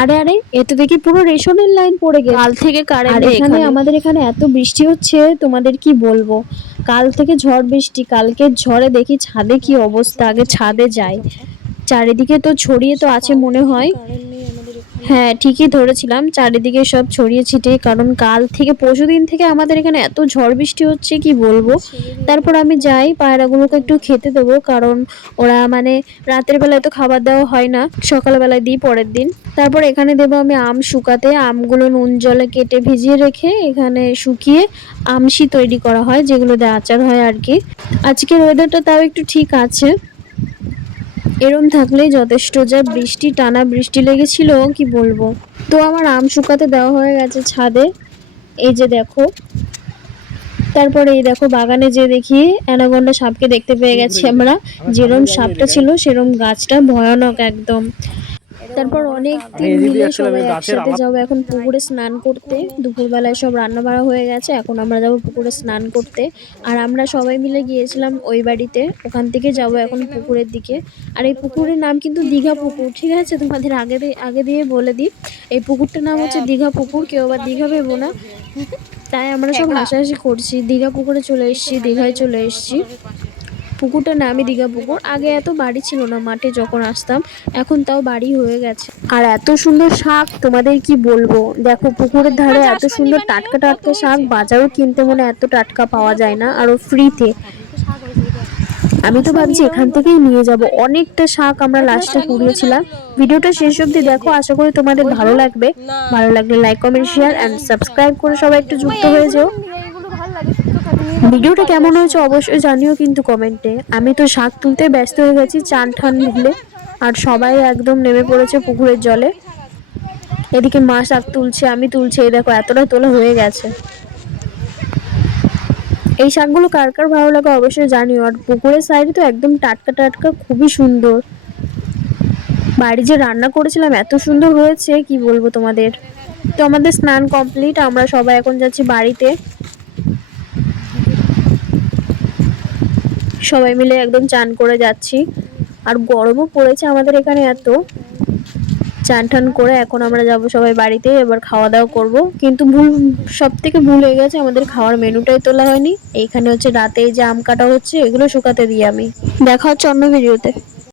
আরে আরে, এ তো দেখি পুরো রেশনের লাইন পড়ে গেছে। কাল থেকে কারেন্ট আর নেই এখানে আমাদের এখানে এত বৃষ্টি হচ্ছে, তোমাদের কি বলবো। কাল থেকে ঝড় বৃষ্টি, কালকে ঝড়ে দেখি ছাদে কি অবস্থা, আগে ছাদে যাই। চারিদিকে তো ছড়িয়ে তো আছে মনে হয়। কারেন্ট নেই আমাদের এখানে। হ্যাঁ, ঠিকই ধরেছিলাম, চারিদিকে সব ছড়িয়ে ছিটিয়ে, কারণ কাল থেকে পরশুদিন থেকে আমাদের এখানে এত ঝড় বৃষ্টি হচ্ছে কি বলবো। তারপর আমি যাই পায়রাগুলোকে একটু খেতে দেবো, কারণ ওরা মানে রাতের বেলায় তো খাবার দেওয়া হয় না, সকালবেলায় দিই পরের দিন। তারপর এখানে দেবো আমি আম শুকাতে, আমগুলো নুন জলে কেটে ভিজিয়ে রেখে এখানে শুকিয়ে আমশি তৈরি করা হয়, যেগুলো দিয়ে আচার হয় আর কি। আজকের ওয়েদারটা তাও একটু ঠিক আছে, এরম থাকলেই যথেষ্ট। যা বৃষ্টি, টানা বৃষ্টি লেগেছিল কি বলবো। তো আমার আম শুকাতে দেওয়া হয়ে গেছে ছাদে, এই যে দেখো। তারপরে এই দেখো বাগানে যে দেখি অ্যানাকোন্ডা সাপকে দেখতে পেয়ে গেছি আমরা। যেরম সাপটা ছিল সেরম গাছটা ভয়ানক একদম। তারপর অনেক দিন মিলে সবাই একসাথে যাবো এখন পুকুরে স্নান করতে। দুপুরবেলায় সব রান্না বাড়া হয়ে গেছে, এখন আমরা যাবো পুকুরে স্নান করতে। আর আমরা সবাই মিলে গিয়েছিলাম ওই বাড়িতে, ওখান থেকে যাব এখন পুকুরের দিকে। আর এই পুকুরের নাম কিন্তু দীঘা পুকুর, ঠিক আছে, তোমাদের আগে দিয়ে বলে দিই। এই পুকুরটার নাম হচ্ছে দীঘা পুকুর, কেউ আবার দীঘা ভেবো না। তাই আমরা সব হাসাহাসি করছি, দীঘা পুকুরে চলে এসেছি, দীঘায় চলে এসেছি। পুকুরটার নামই দীঘা পুকুর। আগে এত বাড়ি ছিল না মাঠে যখন আসতাম, এখন তাও বাড়ি হয়ে গেছে। আর এত সুন্দর শাক তোমাদের কি বলবো, দেখো পুকুরের ধারে এত সুন্দর টাটকা টাটকা শাক, বাজারও কিনতে মনে এত টাটকা পাওয়া যায় না, আরো ফ্রিতে। আমি তো ভাবছি এখান থেকেই নিয়ে যাব, অনেকটা শাক আমরা লাস্টে কুড়িয়েছিলাম। ভিডিওটা শেষ অবধি দেখো, আশা করি তোমাদের ভালো লাগবে। ভালো লাগলে like comment share and subscribe করে সবাই একটু যুক্ত হয়ে যাও। ভিডিওটা কেমন হয়েছে অবশ্যই জানিও কিন্তু কমেন্টে। আমি তো শাক তুলতে ব্যস্ত হয়ে গেছি চান ঠান ভুলে, আর সবাই একদম নেমে পড়েছে পুকুরের জলে। এদিকে মা শাক তুলছে, আমি তুলছি, এই দেখো এতটা তোলা হয়ে গেছে। এই শাকগুলো কার কার ভালো লাগে অবশ্যই জানিও। আর পুকুরের সাইডে তো একদম টাটকা টাটকা, খুবই সুন্দর। বাড়ি যে রান্না করেছিলাম এত সুন্দর হয়েছে কি বলবো তোমাদের। তো আমাদের স্নান কমপ্লিট, আমরা সবাই এখন যাচ্ছি বাড়িতে। সবাই মিলে একদম চান করে যাচ্ছি, আর গরমও পড়েছে আমাদের এখানে এত। চান টান করে এখন আমরা যাব সবাই বাড়িতে, এবার খাওয়া দাওয়া করব। কিন্তু সব থেকে ভুল হয়ে গেছে, আমাদের খাওয়ার মেনুটাই তোলা হয়নি। এইখানে হচ্ছে রাতে যে আম কাটা হচ্ছে, এগুলো শুকাতে দিই আমি। দেখা হচ্ছে অন্য ভিডিওতে।